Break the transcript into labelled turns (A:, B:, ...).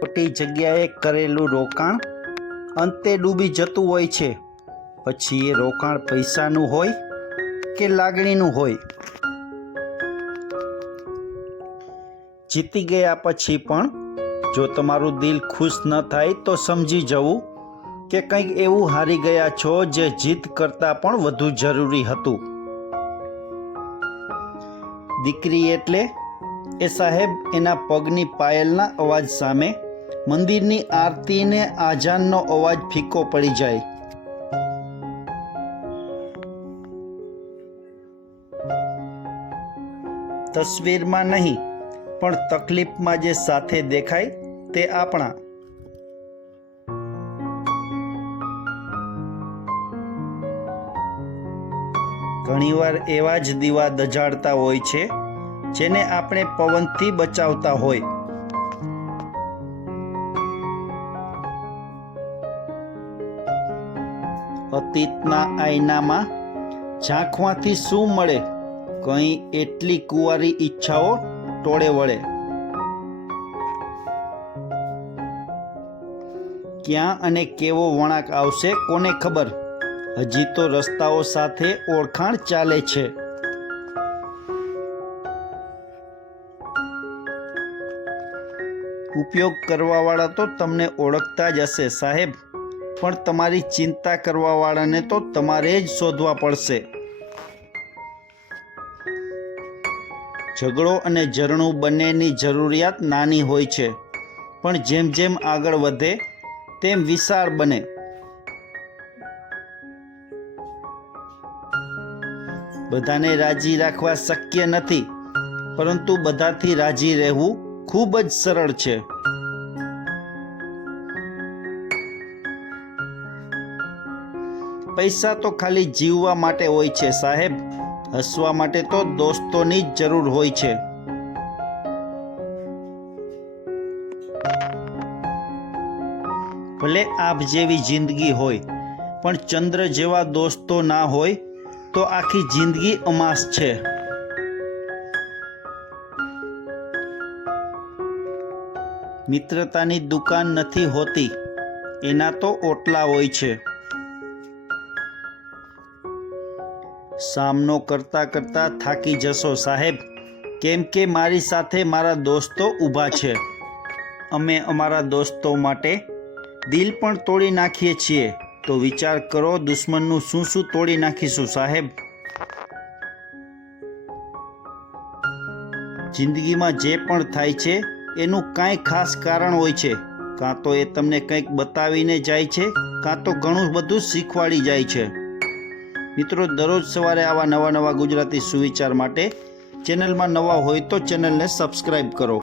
A: ખોટી જગ્યાએ કરેલું રોકાણ અંતે ડૂબી જતું હોય છે. પછી એ રોકાણ પૈસાનું હોય કે લાગણીનું હોય? જીતી ગયા પછી પણ જો તમારું દિલ ખુશ ન થાય તો સમજી જવું કે કંઈક એવું હારી ગયા છો જે જીત કરતાં પણ વધુ જરૂરી હતું. દીકરી એટલે એ સાહેબ એના પગની પાયલના અવાજ સામે મંદિરની આરતીને આજાનનો અવાજ ફીકો પડી જાય. તસવીરમાં નહીં, પણ તકલીફમાં જે સાથે દેખાય તે આપણા. ઘણીવાર એવા જ દીવા દજાડતા હોય છે, જેને આપણે પવનથી બચાવતા હોય. અતીતના આયનામાં ઝાંખવાથી શું મળે? કંઈ એટલી કુંવારી ઈચ્છાઓ ટોળે વળે. ક્યાં અને કેવો વળાંક આવશે કોને ખબર? હજી તો રસ્તાઓ સાથે ઓળખાણ ચાલે છે. ઉપયોગ કરવાવાળા તો તમને ઓળખતા જ હશે, સાહેબ. પણ તમારી ચિંતા કરવાવાળાને તો તમારે જ શોધવા પડશે. ઝઘડો અને ઝરણું બંનેની જરૂરિયાત નાની હોય છે, પણ જેમ જેમ આગળ વધે, તેમ વિશાળ બને. બધાને રાજી રાખવા શક્ય નથી, પરંતુ બધાથી રાજી રહેવું ખૂબ જ સરળ છે. પૈસા તો ખાલી જીવવા માટે હોય છે, સાહેબ. હસવા માટે તો દોસ્તોની જ જરૂર હોય છે. ભલે આપ જેવી જિંદગી હોય, પણ ચંદ્ર જેવા દોસ્તો ના હોય, તો આખી જિંદગી અમાસ છે. મિત્રતાની દુકાન નથી હોતી, એના તો ઓટલા હોય છે. સામનો કરતા કરતા થાકી જશો, સાહેબ. કેમ કે મારી સાથે મારા દોસ્તો ઊભા છે. અમે અમારા દોસ્તો માટે દિલ પણ તોડી નાખીએ છીએ. તો વિચાર કરો, દુશ્મનનું શું શું તોડી નાખીશું, સાહેબ? જિંદગીમાં જે પણ થાય છે, એનું કાંઈ ખાસ કારણ હોય છે. કાં તો એ તમને કંઈક બતાવીને જાય છે, કાં તો ઘણું બધું શીખવાડી જાય છે. મિત્રો, દરરોજ સવારે આવા નવા નવા ગુજરાતી સુવિચાર માટે ચેનલમાં નવા હોય તો ચેનલને સબસ્ક્રાઈબ કરો.